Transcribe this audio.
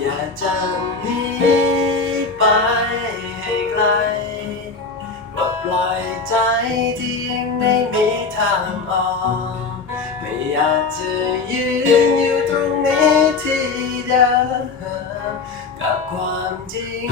อย่าจะหนีไปให้ไกลว่ปล่อยใจที่ยังไม่มีทางออก ไม่อยากจะยืนอยู่ตรงนี้ที่เดิมกับความจริง